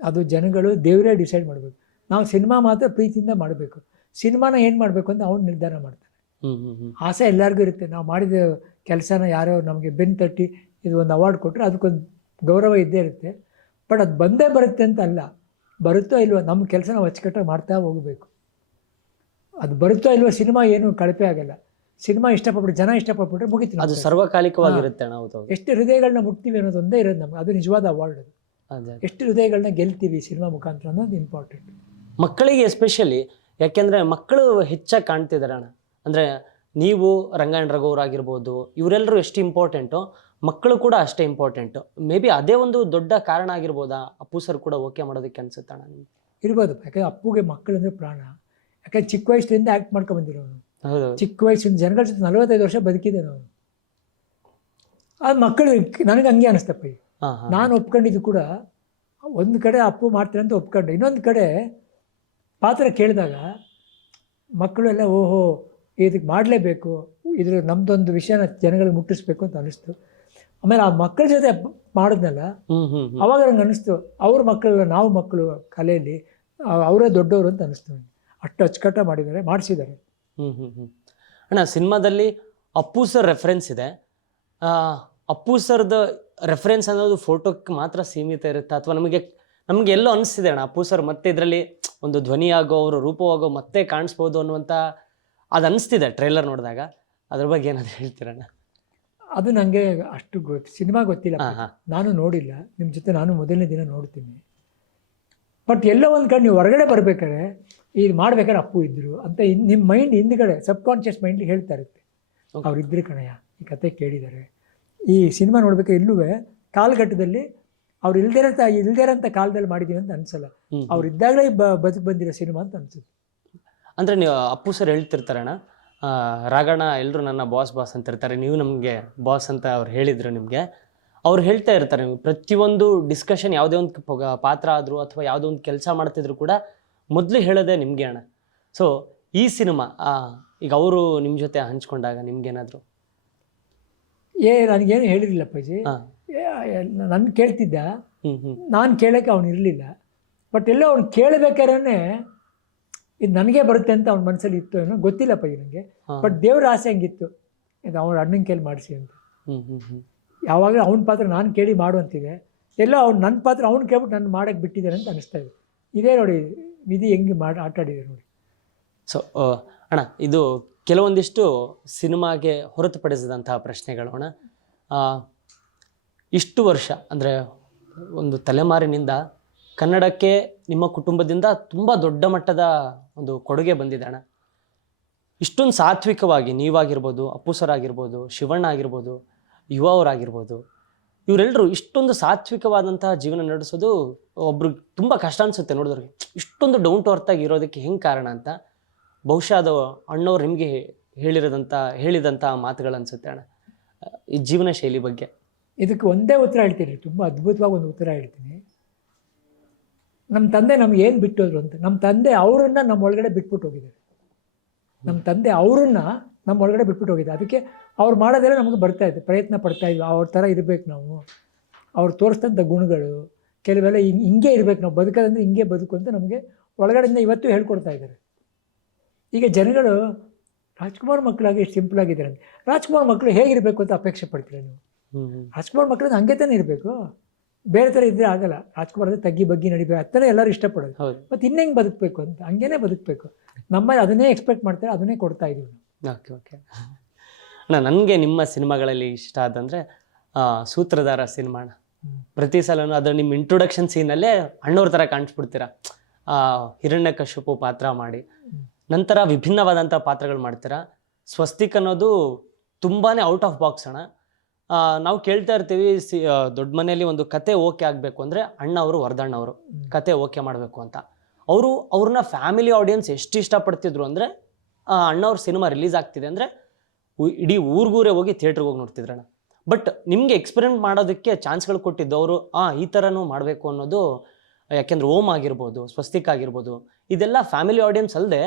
ಅದು ಜನಗಳು, ದೇವರೇ ಡಿಸೈಡ್ ಮಾಡಬೇಕು. ನಾವು ಸಿನಿಮಾ ಮಾತ್ರ ಪ್ರೀತಿಯಿಂದ ಮಾಡಬೇಕು. ಸಿನಿಮಾನ ಏನು ಮಾಡಬೇಕು ಅಂತ ಅವ್ನು ನಿರ್ಧಾರ ಮಾಡ್ತಾನೆ. ಆಸೆ ಎಲ್ಲರಿಗೂ ಇರುತ್ತೆ. ನಾವು ಮಾಡಿದ ಕೆಲಸನ ಯಾರೋ ನಮಗೆ ಬೆನ್ನು ತಟ್ಟಿ ಇದು ಒಂದು ಅವಾರ್ಡ್ ಕೊಟ್ಟರೆ ಅದಕ್ಕೊಂದು ಗೌರವ ಇದ್ದೇ ಇರುತ್ತೆ. ಬಟ್ ಅದು ಬಂದೇ ಬರುತ್ತೆ ಅಂತ ಅಲ್ಲ, ಬರುತ್ತೋ ಇಲ್ವೋ ನಮ್ಮ ಕೆಲಸ ನಾವು ಅಚ್ಚುಕಟ್ಟಾಗಿ ಮಾಡ್ತಾ ಹೋಗಬೇಕು. ಅದು ಬರುತ್ತೋ ಇಲ್ವೋ ಸಿನಿಮಾ ಏನು ಕಳಪೆ ಆಗಲ್ಲ. ಸಿನಿಮಾ ಇಷ್ಟಪಟ್ಬಿಟ್ಟು, ಜನ ಇಷ್ಟಪಟ್ಬಿಟ್ರೆ ಮುಗಿತು. ಅದು ಸರ್ವಕಾಲಿಕವಾಗಿರುತ್ತೆ ಅಣ್ಣ. ಹೌದು. ಎಷ್ಟು ಹೃದಯಗಳನ್ನ ಮುಟ್ತೀವಿ ಅನ್ನೋದು ಒಂದೇ ಇರೋದು ನಮ್ಗೆ. ಅದು ನಿಜವಾದ ಅವಾರ್ಡ್. ಅದು ಎಷ್ಟು ಹೃದಯಗಳನ್ನ ಗೆಲ್ತೀವಿ ಸಿನಿಮಾ ಮುಖಾಂತರ ಅನ್ನೋದು ಇಂಪಾರ್ಟೆಂಟ್. ಮಕ್ಕಳಿಗೆ ಎಸ್ಪೆಷಲಿ, ಯಾಕೆಂದರೆ ಮಕ್ಕಳು ಹೆಚ್ಚಾಗಿ ಕಾಣ್ತಿದ್ದಾರೆ ಅಣ್ಣ. ಅಂದರೆ ನೀವು ರಂಗಾಯಣ ರಘುವರಾಗಿರ್ಬೋದು, ಇವರೆಲ್ಲರೂ ಎಷ್ಟು ಇಂಪಾರ್ಟೆಂಟು, ಮಕ್ಕಳು ಕೂಡ ಅಷ್ಟೇ ಇಂಪಾರ್ಟೆಂಟು. ಮೇ ಬಿ ಅದೇ ಒಂದು ದೊಡ್ಡ ಕಾರಣ ಆಗಿರ್ಬೋದಾ ಅಪ್ಪು ಸರ್ ಕೂಡ ಓಕೆ ಮಾಡೋದಕ್ಕೆ ಅನ್ಸುತ್ತೆ ಅಣ್ಣ ನಿಮ್ಗೆ? ಇರ್ಬೋದು. ಯಾಕಂದರೆ ಅಪ್ಪುಗೆ ಮಕ್ಕಳು ಅಂದರೆ ಪ್ರಾಣ. ಯಾಕಂದ್ರೆ ಚಿಕ್ಕ ವಯಸ್ಸಿನಿಂದ ಆ್ಯಕ್ಟ್ ಮಾಡ್ಕೊಂಡು ಬಂದಿರೋನು. ಹೌದು. ಚಿಕ್ಕ ವಯಸ್ಸಿನ ಜನಗಳ ಜೊತೆ 45 ವರ್ಷ ಬದುಕಿದೆ ನಾವು. ಅದು ಮಕ್ಕಳು ನನಗೆ ಹಂಗೆ ಅನಿಸ್ತಪ್ಪ. ನಾನು ಒಪ್ಕೊಂಡಿದ್ದು ಕೂಡ ಒಂದು ಕಡೆ ಅಪ್ಪು ಮಾಡ್ತಾರೆ ಅಂತ ಒಪ್ಕೊಂಡೆ, ಇನ್ನೊಂದು ಕಡೆ ಪಾತ್ರ ಕೇಳಿದಾಗ ಮಕ್ಕಳು ಎಲ್ಲ ಓಹೋ ಇದಕ್ಕೆ ಮಾಡಲೇಬೇಕು, ಇದ್ರ ನಮ್ಮದೊಂದು ವಿಷಯನ ಜನಗಳಿಗೆ ಮುಟ್ಟಿಸ್ಬೇಕು ಅಂತ ಅನಿಸ್ತು. ಆಮೇಲೆ ಆ ಮಕ್ಕಳ ಜೊತೆ ಮಾಡಿದ್ನಲ್ಲ, ಅವಾಗ ನಂಗೆ ಅನ್ನಿಸ್ತು ಅವ್ರ ಮಕ್ಕಳು, ನಾವು ಮಕ್ಕಳು ಕಲೆಯಲ್ಲಿ ಅವರೇ ದೊಡ್ಡವರು ಅಂತ ಅನಿಸ್ತು. ಅಷ್ಟು ಅಚ್ಚುಕಟ್ಟ ಮಾಡಿದ್ದಾರೆ, ಮಾಡಿಸಿದ್ದಾರೆ. ಅಣ್ಣ, ಸಿನಿಮಾದಲ್ಲಿ ಅಪ್ಪು ಸರ್ ರೆಫರೆನ್ಸ್ ಇದೆ. ಅಪ್ಪು ಸರ್ದ ರೆಫರೆನ್ಸ್ ಅನ್ನೋದು ಫೋಟೋಕ್ಕೆ ಮಾತ್ರ ಸೀಮಿತ ಇರುತ್ತೆ, ಅಥವಾ ನಮಗೆ ಎಲ್ಲೋ ಅನಿಸ್ತಿದೆ ಅಣ್ಣ ಅಪ್ಪು ಸರ್ ಮತ್ತೆ ಇದರಲ್ಲಿ ಒಂದು ಧ್ವನಿಯಾಗೋ, ಅವರು ರೂಪವಾಗೋ ಮತ್ತೆ ಕಾಣಿಸ್ಬೋದು ಅನ್ನುವಂಥ ಅದು ಅನಿಸ್ತಿದೆ ಟ್ರೈಲರ್ ನೋಡಿದಾಗ. ಅದ್ರ ಬಗ್ಗೆ ಏನಾದರೂ ಹೇಳ್ತೀರಣ್ಣ? ಅದು ನನಗೆ ಅಷ್ಟು ಸಿನಿಮಾ ಗೊತ್ತಿಲ್ಲ, ನಾನು ನೋಡಿಲ್ಲ. ನಿಮ್ಮ ಜೊತೆ ನಾನು ಮೊದಲನೇ ದಿನ ನೋಡ್ತೀನಿ. ಬಟ್ ಎಲ್ಲೋ ಒಂದು ಕಡೆ ನೀವು ಹೊರಗಡೆ ಬರ್ಬೇಕಾದ್ರೆ ಇದು ಮಾಡ್ಬೇಕಾದ್ರೆ ಅಪ್ಪು ಇದ್ದರು ಅಂತ ನಿಮ್ಮ ಮೈಂಡ್ ಹಿಂದ್ಗಡೆ ಸಬ್ಕಾನ್ಷಿಯಸ್ ಮೈಂಡ್ಲಿ ಹೇಳ್ತಾ ಇರುತ್ತೆ. ಅವ್ರಿದ್ರು ಕಣಯ್ಯ, ಈ ಕತೆ ಕೇಳಿದ್ದಾರೆ. ಈ ಸಿನಿಮಾ ನೋಡ್ಬೇಕಾದ್ರೆ ಎಲ್ಲೂ ಕಾಲಘಟ್ಟದಲ್ಲಿ ಅವ್ರು ಇಲ್ದಿರೋಂಥ ಕಾಲದಲ್ಲಿ ಮಾಡಿದ್ದೀವಿ ಅಂತ ಅನ್ಸಲ್ಲ. ಅವ್ರು ಇದ್ದಾಗಲೇ ಬದುಕು ಬಂದಿರೋ ಸಿನಿಮಾ ಅಂತ ಅನ್ಸುತ್ತೆ. ಅಂದರೆ ನೀವು ಅಪ್ಪು ಸರ್ ಹೇಳ್ತಿರ್ತಾರಣ್ಣ, ರಾಘಣ್ಣ ಎಲ್ಲರೂ ನನ್ನ ಬಾಸ್ ಅಂತಿರ್ತಾರೆ, ನೀವು ನಮಗೆ ಬಾಸ್ ಅಂತ ಅವ್ರು ಹೇಳಿದರು ನಿಮಗೆ. ಅವ್ರು ಹೇಳ್ತಾ ಇರ್ತಾರೆ, ಪ್ರತಿಯೊಂದು ಡಿಸ್ಕಷನ್, ಯಾವುದೇ ಒಂದು ಪಾತ್ರ ಆದರೂ ಅಥವಾ ಯಾವುದೋ ಒಂದು ಕೆಲಸ ಮಾಡ್ತಿದ್ರು ಕೂಡ ಮೊದಲು ಹೇಳೋದೇ ನಿಮಗೆ ಅಣ್ಣ. ಸೊ ಈ ಸಿನಿಮಾ ಈಗ ಅವರು ನಿಮ್ಮ ಜೊತೆ ಹಂಚ್ಕೊಂಡಾಗ ನಿಮ್ಗೇನಾದರೂ? ನನಗೇನು ಹೇಳಿರಲಿಲ್ಲ ಅಪ್ಪಾಜಿ. ನನ್ನ ಕೇಳ್ತಿದ್ದ, ನಾನು ಕೇಳೋಕ್ಕೆ ಅವ್ನು ಇರಲಿಲ್ಲ. ಬಟ್ ಎಲ್ಲೋ ಅವ್ನು ಕೇಳಬೇಕಾದ್ರೆ ಇದು ನನಗೆ ಬರುತ್ತೆ ಅಂತ ಅವ್ನ ಮನಸ್ಸಲ್ಲಿ ಇತ್ತು ಏನೋ ಗೊತ್ತಿಲ್ಲಪ್ಪ ನನಗೆ. ಬಟ್ ದೇವ್ರ ಆಸೆ ಹಂಗಿತ್ತು, ಇದು ಅವ್ನ ಅಣ್ಣನ ಕೇಳಿ ಮಾಡಿಸಿ ಅಂತ. ಯಾವಾಗ ಅವ್ನ ಪಾತ್ರ ನಾನು ಕೇಳಿ ಮಾಡುವಂತಿದೆ, ಎಲ್ಲೋ ನನ್ನ ಪಾತ್ರ ಅವ್ನು ಕೇಳ್ಬಿಟ್ಟು ನಾನು ಮಾಡೋಕ್ಕೆ ಬಿಟ್ಟಿದ್ದೇನೆ ಅಂತ ಅನಿಸ್ತಾ ಇದೆ. ಇದೇ ನೋಡಿ ವಿಧಿ ಹೆಂಗೆ ಆಟ ಆಡಿದೆ ನೋಡಿ. ಸೊ ಅಣ್ಣ, ಇದು ಕೆಲವೊಂದಿಷ್ಟು ಸಿನಿಮಾಗೆ ಹೊರತುಪಡಿಸಿದಂತಹ ಪ್ರಶ್ನೆಗಳು ಅಣ್ಣ. ಇಷ್ಟು ವರ್ಷ ಅಂದರೆ ಒಂದು ತಲೆಮಾರಿನಿಂದ ಕನ್ನಡಕ್ಕೆ ನಿಮ್ಮ ಕುಟುಂಬದಿಂದ ತುಂಬ ದೊಡ್ಡ ಮಟ್ಟದ ಒಂದು ಕೊಡುಗೆ ಬಂದಿದೆ ಅಣ್ಣ. ಇಷ್ಟೊಂದು ಸಾತ್ವಿಕವಾಗಿ ನೀವಾಗಿರ್ಬೋದು, ಅಪ್ಪು ಸರ್ ಆಗಿರ್ಬೋದು, ಶಿವಣ್ಣ ಆಗಿರ್ಬೋದು, ಯುವ ಅವರಾಗಿರ್ಬೋದು, ಇವರೆಲ್ಲರೂ ಇಷ್ಟೊಂದು ಸಾತ್ವಿಕವಾದಂತಹ ಜೀವನ ನಡೆಸೋದು ಒಬ್ರಿಗೆ ತುಂಬ ಕಷ್ಟ ಅನಿಸುತ್ತೆ ನೋಡಿದ್ರಿಗೆ. ಇಷ್ಟೊಂದು ಡೌನ್ ಟು ಅರ್ತ್ ಆಗಿ ಇರೋದಕ್ಕೆ ಹೆಂಗೆ ಕಾರಣ ಅಂತ ಬಹುಶಃ ಅದು ಅಣ್ಣವ್ರು ನಿಮಗೆ ಹೇಳಿದಂಥ ಮಾತುಗಳು ಅನಿಸುತ್ತೆ ಅಣ್ಣ, ಈ ಜೀವನ ಶೈಲಿ ಬಗ್ಗೆ. ಇದಕ್ಕೆ ಒಂದೇ ಉತ್ತರ ಹೇಳ್ತೀನಿ, ತುಂಬ ಅದ್ಭುತವಾಗಿ ಒಂದು ಉತ್ತರ ಹೇಳ್ತೀನಿ. ನಮ್ಮ ತಂದೆ ನಮ್ಗೆ ಏನು ಬಿಟ್ಟೋದ್ರು ಅಂತ. ನಮ್ಮ ತಂದೆ ಅವರನ್ನ ನಮ್ಮ ಒಳಗಡೆ ಬಿಟ್ಬಿಟ್ಟು ಹೋಗಿದ್ದಾರೆ. ನಮ್ಮ ತಂದೆ ಅವರನ್ನ ನಮ್ಮ ಒಳಗಡೆ ಬಿಟ್ಬಿಟ್ಟು ಹೋಗಿದ್ದಾರೆ. ಅದಕ್ಕೆ ಅವ್ರು ಮಾಡೋದೆಲ್ಲ ನಮಗೆ ಬರ್ತಾ ಇದೆ, ಪ್ರಯತ್ನ ಪಡ್ತಾ ಇದ್ವಿ. ಅವ್ರ ಥರ ಇರಬೇಕು ನಾವು, ಅವ್ರು ತೋರಿಸ್ತಂಥ ಗುಣಗಳು ಕೆಲವೆಲ್ಲ ಹಿಂಗೆ ಇರಬೇಕು, ನಾವು ಬದುಕೋದಂದ್ರೆ ಹಿಂಗೆ ಬದುಕು ಅಂತ ನಮಗೆ ಒಳಗಡೆಯಿಂದ ಇವತ್ತು ಹೇಳ್ಕೊಡ್ತಾ ಇದ್ದಾರೆ. ಈಗ ಜನಗಳು ರಾಜ್ಕುಮಾರ್ ಮಕ್ಕಳಾಗಿ ಎಷ್ಟು ಸಿಂಪಲ್ ಆಗಿದ್ದಾರೆ ಅಂತ. ರಾಜ್ಕುಮಾರ್ ಮಕ್ಕಳು ಹೇಗಿರಬೇಕು ಅಂತ ಅಪೇಕ್ಷೆ ಪಡ್ತೀರ ನೀವು? ರಾಜ್ಕುಮಾರ್ ಮಕ್ಕಳು ಹಂಗೆ ತಾನೇ ಇರಬೇಕು, ಬೇರೆ ಥರ ಇದ್ದರೆ ಆಗಲ್ಲ. ರಾಜ್ಕುಮಾರ್ ಅಂದರೆ ತಗ್ಗಿ ಬಗ್ಗಿ ನಡಿಬೇಕು, ಅದನ್ನೇ ಎಲ್ಲರೂ ಇಷ್ಟಪಡೋದು. ಮತ್ತು ಇನ್ನೆಂಗೆ ಬದುಕಬೇಕು ಅಂತ ಹಂಗೇನೆ ಬದುಕಬೇಕು. ನಮ್ಮಲ್ಲಿ ಅದನ್ನೇ ಎಕ್ಸ್ಪೆಕ್ಟ್ ಮಾಡ್ತಾರೆ, ಅದನ್ನೇ ಕೊಡ್ತಾ ಇದೀವಿ. ಓಕೆ ಅಣ್ಣ, ನನಗೆ ನಿಮ್ಮ ಸಿನಿಮಾಗಳಲ್ಲಿ ಇಷ್ಟ ಆದಂದರೆ ಸೂತ್ರಧಾರ ಸಿನಿಮಾ ಅಣ್ಣ. ಪ್ರತಿ ಸಲನೂ ಅದರ ನಿಮ್ಮ ಇಂಟ್ರೊಡಕ್ಷನ್ ಸೀನಲ್ಲೇ ಅಣ್ಣವ್ರ ಥರ ಕಾಣಿಸ್ಬಿಡ್ತೀರಾ. ಹಿರಣ್ಯಕಶಿಪು ಪಾತ್ರ ಮಾಡಿ ನಂತರ ವಿಭಿನ್ನವಾದಂಥ ಪಾತ್ರಗಳು ಮಾಡ್ತೀರಾ. ಸ್ವಸ್ತಿಕ್ ಅನ್ನೋದು ತುಂಬಾ ಔಟ್ ಆಫ್ ಬಾಕ್ಸ್ ಅಣ್ಣ. ನಾವು ಕೇಳ್ತಾ ಇರ್ತೀವಿ, ದೊಡ್ಡ ಮನೆಯಲ್ಲಿ ಒಂದು ಕತೆ ಓಕೆ ಆಗಬೇಕು ಅಂದರೆ ಅಣ್ಣ ಅವರು, ವರದಣ್ಣ ಅವರು ಕತೆ ಓಕೆ ಮಾಡಬೇಕು ಅಂತ. ಅವ್ರನ್ನ ಫ್ಯಾಮಿಲಿ ಆಡಿಯನ್ಸ್ ಎಷ್ಟು ಇಷ್ಟಪಡ್ತಿದ್ರು ಅಂದರೆ, ಅಣ್ಣವ್ರ ಸಿನಿಮಾ ರಿಲೀಸ್ ಆಗ್ತಿದೆ ಅಂದರೆ ಇಡೀ ಊರ್ಗೂರೇ ಹೋಗಿ ಥಿಯೇಟ್ರಿಗೆ ಹೋಗಿ ನೋಡ್ತಿದ್ರಣ್ಣ. ಬಟ್ ನಿಮಗೆ ಎಕ್ಸ್ಪೆರಿಮೆಂಟ್ ಮಾಡೋದಕ್ಕೆ ಚಾನ್ಸ್ಗಳು ಕೊಟ್ಟಿದ್ದು ಅವರು ಈ ಥರನೂ ಮಾಡಬೇಕು ಅನ್ನೋದು. ಯಾಕೆಂದ್ರೆ ಓಮ್ ಆಗಿರ್ಬೋದು, ಸ್ವಸ್ತಿಕ್ ಆಗಿರ್ಬೋದು, ಇದೆಲ್ಲ ಫ್ಯಾಮಿಲಿ ಆಡಿಯನ್ಸ್ ಅಲ್ಲದೆ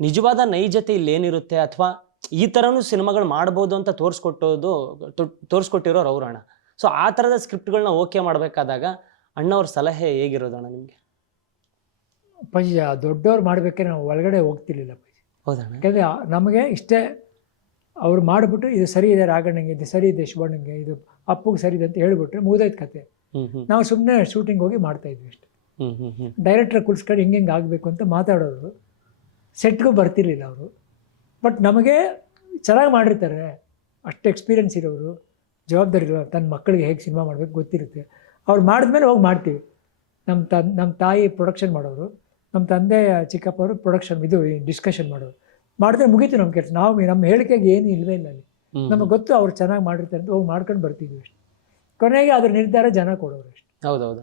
ನಿಜವಾದ ನೈಜತೆ ಇಲ್ಲಿ ಏನಿರುತ್ತೆ ಅಥವಾ ಈ ಥರನೂ ಸಿನಿಮಾಗಳು ಮಾಡ್ಬೋದು ಅಂತ ತೋರಿಸ್ಕೊಟ್ಟಿರೋರು ಅವ್ರು ಅಣ್ಣ. ಸೊ ಆ ಥರದ ಸ್ಕ್ರಿಪ್ಟ್ಗಳನ್ನ ಓಕೆ ಮಾಡಬೇಕಾದಾಗ ಅಣ್ಣವ್ರ ಸಲಹೆ ಹೇಗಿರೋದಣ್ಣ ನಿಮಗೆ? ಅಪ್ಪಾಜಿ ದೊಡ್ಡವ್ರು ಮಾಡಬೇಕಾದ್ರೆ ನಾವು ಒಳಗಡೆ ಹೋಗ್ತಿರ್ಲಿಲ್ಲ ಅಪ್ಪಾಜಿ. ಹೌದಣ್ಣ. ಯಾಕಂದರೆ ನಮಗೆ ಇಷ್ಟೇ ಅವ್ರು ಮಾಡಿಬಿಟ್ಟು ಇದು ಸರಿ ಇದೆ ರಾಘಣ್ಣಂಗೆ, ಇದು ಸರಿ ಇದೆ ಶಿವಣ್ಣಂಗೆ, ಇದು ಅಪ್ಪುಗೆ ಸರಿ ಇದೆ ಅಂತ ಹೇಳ್ಬಿಟ್ರೆ ಮುಗಿದೈತೆ ಕತೆ. ನಾವು ಸುಮ್ಮನೆ ಶೂಟಿಂಗ್ ಹೋಗಿ ಮಾಡ್ತಾಯಿದ್ವಿ ಅಷ್ಟೇ. ಡೈರೆಕ್ಟ್ರ್ ಕುಲ್ಸ್ಕೊಂಡು ಹಿಂಗೆ ಆಗಬೇಕು ಅಂತ ಮಾತಾಡೋರು. ಸೆಟ್ಗೂ ಬರ್ತಿರ್ಲಿಲ್ಲ ಅವರು. ಬಟ್ ನಮಗೆ ಚೆನ್ನಾಗಿ ಮಾಡಿರ್ತಾರೆ, ಅಷ್ಟು ಎಕ್ಸ್ಪೀರಿಯನ್ಸ್ ಇರೋರು, ಜವಾಬ್ದಾರಿ ಇರೋ, ತನ್ನ ಮಕ್ಕಳಿಗೆ ಹೇಗೆ ಸಿನಿಮಾ ಮಾಡಬೇಕು ಗೊತ್ತಿರುತ್ತೆ. ಅವ್ರು ಮಾಡಿದ್ಮೇಲೆ ಹೋಗಿ ಮಾಡ್ತೀವಿ. ನಮ್ಮ ತಾಯಿ ಪ್ರೊಡಕ್ಷನ್ ಮಾಡೋರು, ನಮ್ಮ ತಂದೆ ಚಿಕ್ಕಪ್ಪ ಅವರು ಪ್ರೊಡಕ್ಷನ್ ಇದು ಡಿಸ್ಕಷನ್ ಮಾಡೋರು. ಮಾಡಿದ್ರೆ ಮುಗೀತು ನಮ್ಮ ಕೆಲಸ. ನಮ್ಮ ಹೇಳಿಕೆಗೆ ಏನು ಇಲ್ಲವೇ ಇಲ್ಲ ಅಲ್ಲಿ. ನಮಗೆ ಗೊತ್ತು ಅವ್ರು ಚೆನ್ನಾಗಿ ಮಾಡಿರ್ತಾರೆ ಅಂತ ಹೋಗಿ ಮಾಡ್ಕೊಂಡು ಬರ್ತಿದ್ವಿ ಅಷ್ಟೇ. ಕೊನೆಗೆ ಅದ್ರ ನಿರ್ಧಾರ ಜನ ಕೊಡೋರು ಅಷ್ಟೇ. ಹೌದೌದು.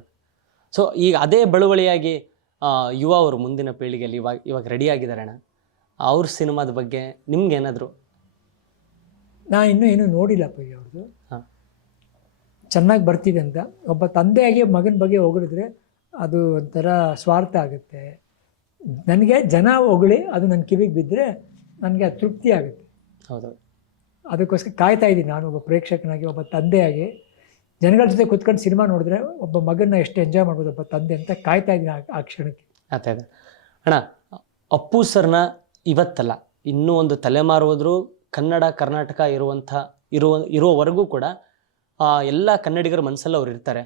ಸೊ ಈಗ ಅದೇ ಬಳುವಳಿಯಾಗಿ ಯುವ ಅವರು ಮುಂದಿನ ಪೀಳಿಗೆಯಲ್ಲಿ ಇವಾಗ ರೆಡಿ ಆಗಿದ್ದಾರೆ ಅಣ್ಣ. ಅವ್ರ ಸಿನಿಮಾದ ಬಗ್ಗೆ ನಿಮ್ಗೆ ಏನಾದರೂ? ನಾ ಇನ್ನೂ ನೋಡಿಲ್ಲಪ್ಪ ಅವ್ರದ್ದು. ಚೆನ್ನಾಗಿ ಬರ್ತಿದೆ ಅಂತ. ಒಬ್ಬ ತಂದೆಯಾಗಿ ಮಗನ ಬಗ್ಗೆ ಹೊಗಳಿದ್ರೆ ಅದು ಒಂಥರ ಸ್ವಾರ್ಥ ಆಗುತ್ತೆ. ನನಗೆ ಜನ ಹೊಗಳಿ ಅದು ನನ್ನ ಕಿವಿಗೆ ಬಿದ್ದರೆ ನನಗೆ ಅದು ತೃಪ್ತಿ ಆಗುತ್ತೆ. ಹೌದೌದು. ಅದಕ್ಕೋಸ್ಕರ ಕಾಯ್ತಾ ಇದ್ದೀನಿ ನಾನು ಒಬ್ಬ ಪ್ರೇಕ್ಷಕನಾಗಿ, ಒಬ್ಬ ತಂದೆಯಾಗಿ. ಜನಗಳ ಜೊತೆ ಕೂತ್ಕೊಂಡು ಸಿನಿಮಾ ನೋಡಿದ್ರೆ ಒಬ್ಬ ಮಗನ್ನ ಎಷ್ಟು ಎಂಜಾಯ್ ಮಾಡ್ಬೋದು ಒಬ್ಬ ತಂದೆ ಅಂತ ಕಾಯ್ತಾ ಇದ್ದೀನಿ ಆ ಕ್ಷಣಕ್ಕೆ. ಅದೇ ಅಣ್ಣ, ಅಪ್ಪು ಸರ್ನ ಇವತ್ತಲ್ಲ ಇನ್ನೂ ಒಂದು ತಲೆಮಾರು ಹೋದರೂ ಕನ್ನಡ ಕರ್ನಾಟಕ ಇರುವವರೆಗೂ ಕೂಡ ಎಲ್ಲ ಕನ್ನಡಿಗರ ಮನಸ್ಸಲ್ಲಿ ಅವ್ರು ಇರ್ತಾರೆ.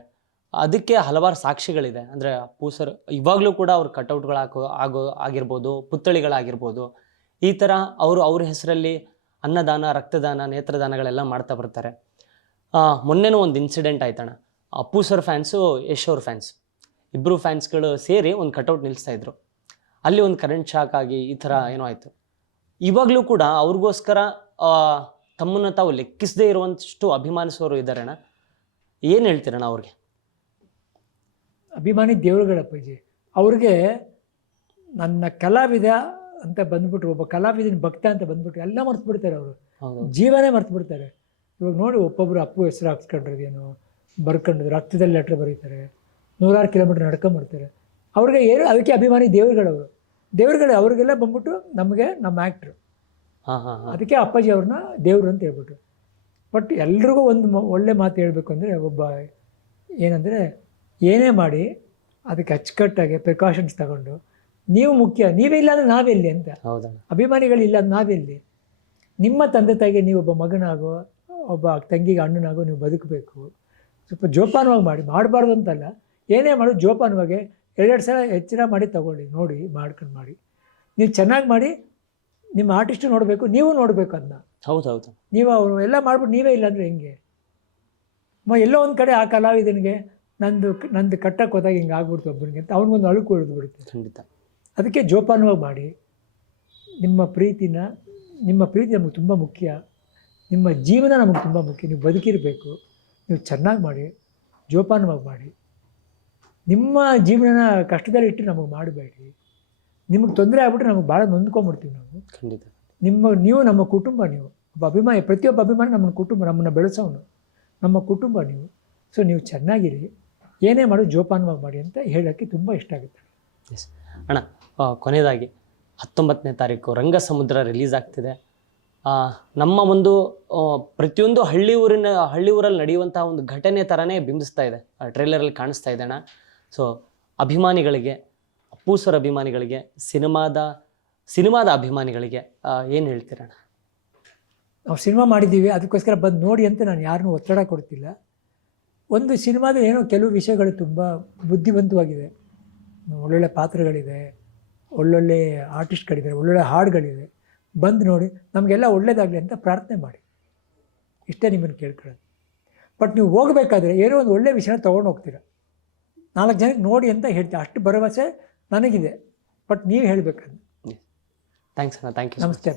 ಅದಕ್ಕೆ ಹಲವಾರು ಸಾಕ್ಷಿಗಳಿದೆ. ಅಂದರೆ ಅಪ್ಪು ಸರ್ ಇವಾಗಲೂ ಕೂಡ ಅವ್ರ ಕಟೌಟ್ಗಳು ಆಗಿರ್ಬೋದು, ಪುತ್ಥಳಿಗಳಾಗಿರ್ಬೋದು, ಈ ಥರ ಅವ್ರ ಹೆಸರಲ್ಲಿ ಅನ್ನದಾನ, ರಕ್ತದಾನ, ನೇತ್ರದಾನಗಳೆಲ್ಲ ಮಾಡ್ತಾ ಬರ್ತಾರೆ. ಮೊನ್ನೆನೂ ಒಂದು ಇನ್ಸಿಡೆಂಟ್ ಆಯ್ತಣ್ಣ. ಅಪ್ಪು ಸರ್ ಫ್ಯಾನ್ಸು, ಯಶ್ ಅವ್ರ ಫ್ಯಾನ್ಸ್ ಇಬ್ಬರು ಫ್ಯಾನ್ಸ್ಗಳು ಸೇರಿ ಒಂದು ಕಟೌಟ್ ನಿಲ್ಲಿಸ್ತಾಯಿದ್ರು. ಅಲ್ಲಿ ಒಂದು ಕರೆಂಟ್ ಶಾಕ್ ಆಗಿ ಈ ಥರ ಏನೋ ಆಯಿತು. ಇವಾಗಲೂ ಕೂಡ ಅವ್ರಿಗೋಸ್ಕರ ತಮ್ಮನ್ನು ತಾವು ಲೆಕ್ಕಿಸದೇ ಇರುವಂತಷ್ಟು ಅಭಿಮಾನಿಸೋರು ಇದ್ದಾರೆ ಅಣ್ಣ. ಏನು ಹೇಳ್ತೀರಣ್ಣ ಅವ್ರಿಗೆ? ಅಭಿಮಾನಿ ದೇವರುಗಳಪ್ಪಾಜಿ. ಅವ್ರಿಗೆ ನನ್ನ ಕಲಾವಿದ ಅಂತ ಬಂದ್ಬಿಟ್ರು, ಒಬ್ಬ ಕಲಾವಿದನ ಭಕ್ತ ಅಂತ ಬಂದ್ಬಿಟ್ರು ಎಲ್ಲ ಮರ್ತು ಬಿಡ್ತಾರೆ ಅವರು. ಜೀವನೇ ಮರ್ತು ಬಿಡ್ತಾರೆ. ಇವಾಗ ನೋಡಿ ಒಬ್ಬೊಬ್ಬರು ಅಪ್ಪು ಹೆಸರು ಹಾಕ್ಸ್ಕೊಂಡಿರೋದೇನು ಬರ್ಕೊಂಡಿದ್ರು, ರಕ್ತದಲ್ಲಿ ಲೆಟ್ರ್ ಬರೀತಾರೆ, 106 ಕಿಲೋಮೀಟ್ರ್ ನಡ್ಕೊಂಬರ್ತಾರೆ. ಅವ್ರಿಗೆ ಏನು ಅದಕ್ಕೆ ಅಭಿಮಾನಿ ದೇವರುಗಳವರು. ಅವ್ರಿಗೆಲ್ಲ ಬಂದ್ಬಿಟ್ಟು ನಮಗೆ ನಮ್ಮ ಆ್ಯಕ್ಟ್ರು. ಅದಕ್ಕೆ ಅಪ್ಪಾಜಿ ಅವ್ರನ್ನ ದೇವರು ಅಂತ ಹೇಳ್ಬಿಟ್ರು. ಬಟ್ ಎಲ್ರಿಗೂ ಒಂದು ಒಳ್ಳೆ ಮಾತು ಹೇಳಬೇಕು ಅಂದರೆ, ಒಬ್ಬ ಏನಂದರೆ ಏನೇ ಮಾಡಿ ಅದಕ್ಕೆ ಅಚ್ಚುಕಟ್ಟಾಗಿ ಪ್ರಿಕಾಷನ್ಸ್ ತಗೊಂಡು, ನೀವು ಮುಖ್ಯ, ನೀವೇ ಇಲ್ಲ ಅಂದರೆ ನಾವೆಲ್ಲಿ ಅಂತ. ಅಭಿಮಾನಿಗಳಿಲ್ಲ ಅಂದ್ರೆ ನಾವೆಲ್ಲಿ? ನಿಮ್ಮ ತಂದೆ ತಾಯಿಗೆ ನೀವು ಒಬ್ಬ ಮಗನಾಗೋ, ಒಬ್ಬ ತಂಗಿಗೆ ಅಣ್ಣನಾಗೋ ನೀವು ಬದುಕಬೇಕು. ಸ್ವಲ್ಪ ಜೋಪಾನವಾಗಿ ಮಾಡಬಾರ್ದು ಅಂತಲ್ಲ, ಏನೇ ಮಾಡೋದು ಜೋಪಾನವಾಗಿ 2 ಸಲ ಎಚ್ಚರ ಮಾಡಿ ತಗೊಳ್ಳಿ, ನೋಡಿ ಮಾಡ್ಕೊಂಡು ಮಾಡಿ. ನೀವು ಚೆನ್ನಾಗಿ ಮಾಡಿ, ನಿಮ್ಮ ಆರ್ಟಿಸ್ಟು ನೋಡಬೇಕು, ನೀವು ನೋಡಬೇಕು ಅದನ್ನ. ಹೌದೌದು. ನೀವು ಎಲ್ಲ ಮಾಡ್ಬಿಟ್ಟು ನೀವೇ ಇಲ್ಲ ಅಂದರೆ ಹೆಂಗೆ? ಎಲ್ಲೋ ಒಂದು ಕಡೆ ಆ ಕಲಾವಿದನಿಗೆ ನಂದು ಕಟ್ಟಕ್ಕೆ ಹೋದಾಗ ಹಿಂಗೆ ಆಗ್ಬಿಡ್ತು ಒಬ್ಬನಿಗೆ ಅಂತ ಅವ್ನಿಗೊಂದು ಅಳುಕು ಉಳಿದು ಬಿಡುತ್ತೆ. ಖಂಡಿತ. ಅದಕ್ಕೆ ಜೋಪಾನವಾಗಿ ಮಾಡಿ. ನಿಮ್ಮ ಪ್ರೀತಿ ನಮಗೆ ತುಂಬ ಮುಖ್ಯ. ನಿಮ್ಮ ಜೀವನ ನಮಗೆ ತುಂಬ ಮುಖ್ಯ. ನೀವು ಬದುಕಿರಬೇಕು. ನೀವು ಚೆನ್ನಾಗಿ ಮಾಡಿ, ಜೋಪಾನವಾಗಿ ಮಾಡಿ. ನಿಮ್ಮ ಜೀವನನ ಕಷ್ಟದಲ್ಲಿ ಇಟ್ಟು ನಮಗೆ ಮಾಡಬೇಡಿ. ನಿಮಗೆ ತೊಂದರೆ ಆಗ್ಬಿಟ್ರೆ ನಮಗೆ ಭಾಳ ನೊಂದ್ಕೊಂಡ್ಬಿಡ್ತೀವಿ ನಾವು. ಖಂಡಿತ. ನೀವು ನಮ್ಮ ಕುಟುಂಬ. ನೀವು ಒಬ್ಬ ಅಭಿಮಾನಿ, ಪ್ರತಿಯೊಬ್ಬ ಅಭಿಮಾನಿ ನಮ್ಮ ಕುಟುಂಬ, ನಮ್ಮನ್ನು ಬೆಳೆಸೋನು ನಮ್ಮ ಕುಟುಂಬ ನೀವು. ಸೊ ನೀವು ಚೆನ್ನಾಗಿರಿ, ಏನೇ ಮಾಡೋದು ಜೋಪಾನವಾಗಿ ಮಾಡಿ ಅಂತ ಹೇಳೋಕ್ಕೆ ತುಂಬ ಇಷ್ಟ ಆಗುತ್ತೆ. ಎಸ್ ಅಣ್ಣ, ಕೊನೆಯದಾಗಿ 19ನೇ ತಾರೀಕು ರಂಗಸಮುದ್ರ ರಿಲೀಸ್ ಆಗ್ತಿದೆ. ನಮ್ಮ ಒಂದು ಪ್ರತಿಯೊಂದು ಹಳ್ಳಿ ಊರಲ್ಲಿ ನಡೆಯುವಂತಹ ಒಂದು ಘಟನೆ ಥರನೇ ಬಿಂಬಿಸ್ತಾ ಇದೆ, ಟ್ರೈಲರಲ್ಲಿ ಕಾಣಿಸ್ತಾ ಇದೆ ಅಣ್ಣ. ಸೊ ಅಭಿಮಾನಿಗಳಿಗೆ, ಅಪ್ಪು ಸರ್ ಅಭಿಮಾನಿಗಳಿಗೆ, ಸಿನಿಮಾದ ಅಭಿಮಾನಿಗಳಿಗೆ ಏನು ಹೇಳ್ತೀರಣ್ಣ? ನಾವು ಸಿನಿಮಾ ಮಾಡಿದ್ದೀವಿ, ಅದಕ್ಕೋಸ್ಕರ ಬಂದು ನೋಡಿ ಅಂತ ನಾನು ಯಾರನ್ನೂ ಒತ್ತಡ ಕೊಡ್ತಿಲ್ಲ. ಒಂದು ಸಿನಿಮಾದ ಏನೋ ಕೆಲವು ವಿಷಯಗಳು ತುಂಬ ಬುದ್ಧಿವಂತವಾಗಿದೆ. ಒಳ್ಳೊಳ್ಳೆ ಪಾತ್ರಗಳಿದೆ, ಒಳ್ಳೊಳ್ಳೆ ಆರ್ಟಿಸ್ಟ್ಗಳಿದ್ದಾರೆ, ಒಳ್ಳೊಳ್ಳೆ ಹಾಡುಗಳಿದೆ. ಬಂದು ನೋಡಿ, ನಮಗೆಲ್ಲ ಒಳ್ಳೇದಾಗಲಿ ಅಂತ ಪ್ರಾರ್ಥನೆ ಮಾಡಿ. ಇಷ್ಟೇ ನಿಮ್ಮನ್ನು ಕೇಳ್ಕೊಳ್ಳೋದು. ಬಟ್ ನೀವು ಹೋಗಬೇಕಾದ್ರೆ ಏನೋ ಒಂದು ಒಳ್ಳೆ ವಿಷಯನ ತೊಗೊಂಡು ಹೋಗ್ತೀರ, 4 ಜನಕ್ಕೆ ನೋಡಿ ಅಂತ ಹೇಳ್ತೀವಿ. ಅಷ್ಟು ಭರವಸೆ ನನಗಿದೆ. ಬಟ್ ನೀವು ಹೇಳಬೇಕಂತ. ಥ್ಯಾಂಕ್ಸ್ ಅಣ್ಣ. Thank you. ನಮಸ್ತೆ.